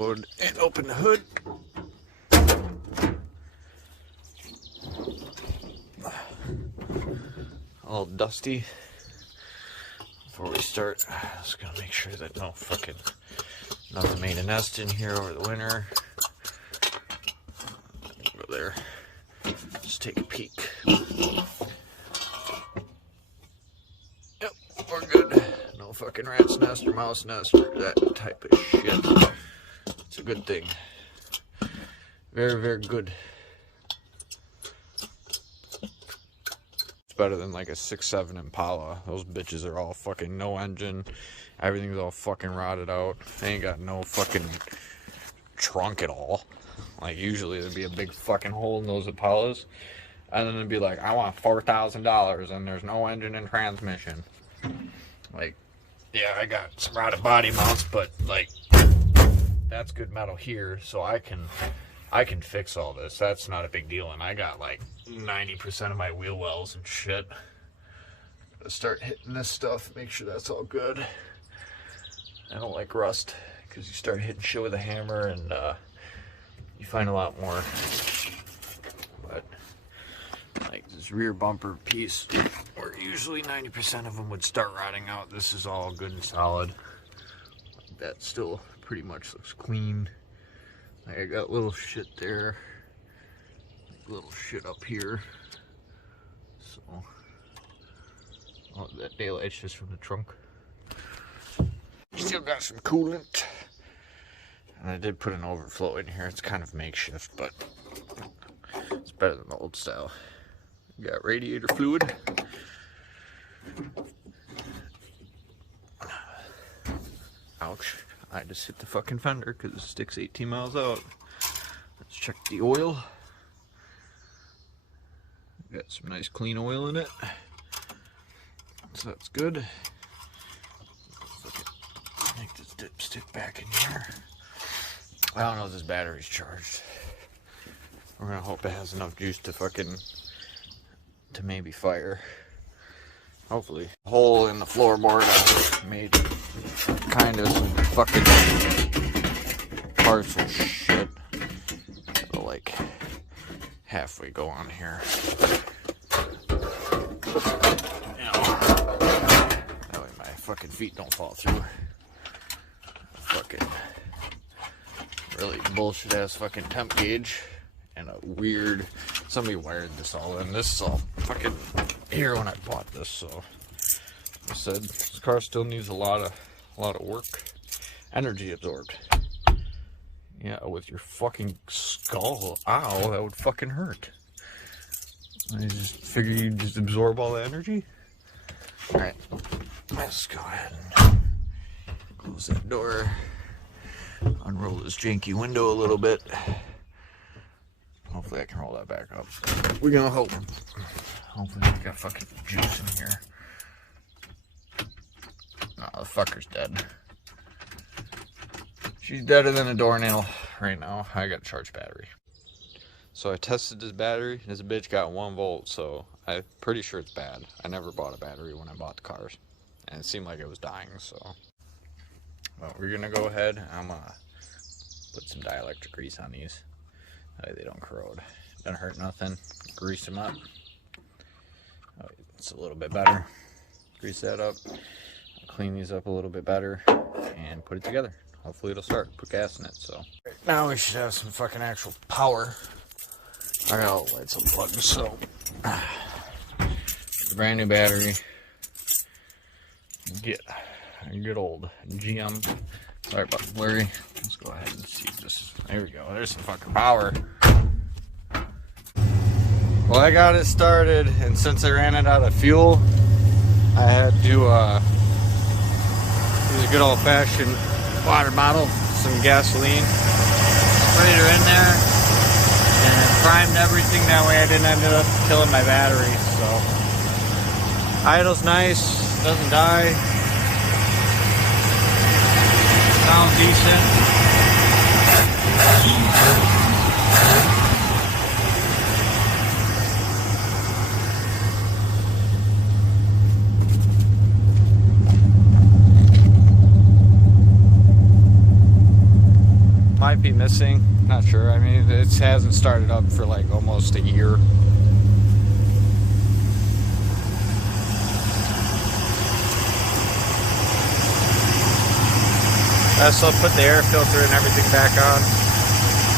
And open the hood. All dusty. Before we start, just gonna make sure that nothing made a nest in here over the winter. Go there. Just take a peek. Yep, we're good. No fucking rat's nest or mouse nest or that type of shit. It's a good thing. Very, very good. It's better than like a 6.7 Impala. Those bitches are all fucking no engine. Everything's all fucking rotted out. They ain't got no fucking trunk at all. Like usually there'd be a big fucking hole in those Impalas. And then it'd be like, I want $4,000 and there's no engine and transmission. Like, yeah, I got some rotted body mounts, but like, that's good metal here, so I can fix all this. That's not a big deal, and I got like 90% of my wheel wells and shit. Gotta start hitting this stuff, make sure that's all good. I don't like rust, because you start hitting shit with a hammer and you find a lot more. But like this rear bumper piece, where usually 90% of them would start rotting out, this is all good and solid. That still pretty much looks clean. Like I got little shit there, little shit up here. So, oh, that daylight's just from the trunk. Still got some coolant, and I did put an overflow in here. It's kind of makeshift, but it's better than the old style. Got radiator fluid. Ouch. I just hit the fucking fender because the stick's 18 miles out. Let's check the oil. Got some nice clean oil in it. So that's good. Let's make this dipstick back in here. I don't know if this battery's charged. We're gonna hope it has enough juice to maybe fire. Hopefully. Hole in the floorboard I made kind of some fucking parcel shit. It'll like halfway go on here. You know, that way my fucking feet don't fall through. Fucking really bullshit ass fucking temp gauge and a weird, somebody wired this all in. This is all fucking here when I bought this, so I said this car still needs a lot of work. Energy absorbed. Yeah, with your fucking skull. Ow, that would fucking hurt. I just figure you'd just absorb all the energy. Alright, let's go ahead and close that door. Unroll this janky window a little bit. Hopefully I can roll that back up. We're gonna hope. Hopefully we got fucking juice in here. Oh, the fucker's dead. She's deader than a doornail right now. I got a charged battery. So I tested this battery. This bitch got 1 volt, so I'm pretty sure it's bad. I never bought a battery when I bought the cars. And it seemed like it was dying, so. Well, we're gonna go ahead. I'm gonna put some dielectric grease on these. That way they don't corrode. Doesn't hurt nothing. Grease them up. Oh, it's a little bit better. Grease that up. Clean these up a little bit better and put it together. Hopefully it'll start. Put gas in it, so. Now we should have some fucking actual power. I got all the lights unplugged, so. It's a brand new battery. Get a good old GM. Sorry about the blurry. Let's go ahead and see if this is, there we go. There's some fucking power. Well, I got it started, and since I ran it out of fuel, I had to use a good old-fashioned water bottle, some gasoline, sprayed her in there, and primed everything. That way I didn't end up killing my battery. So idle's nice, doesn't die, sounds decent. might be missing. Not sure. I mean, it hasn't started up for like almost a year. So I'll put the air filter and everything back on.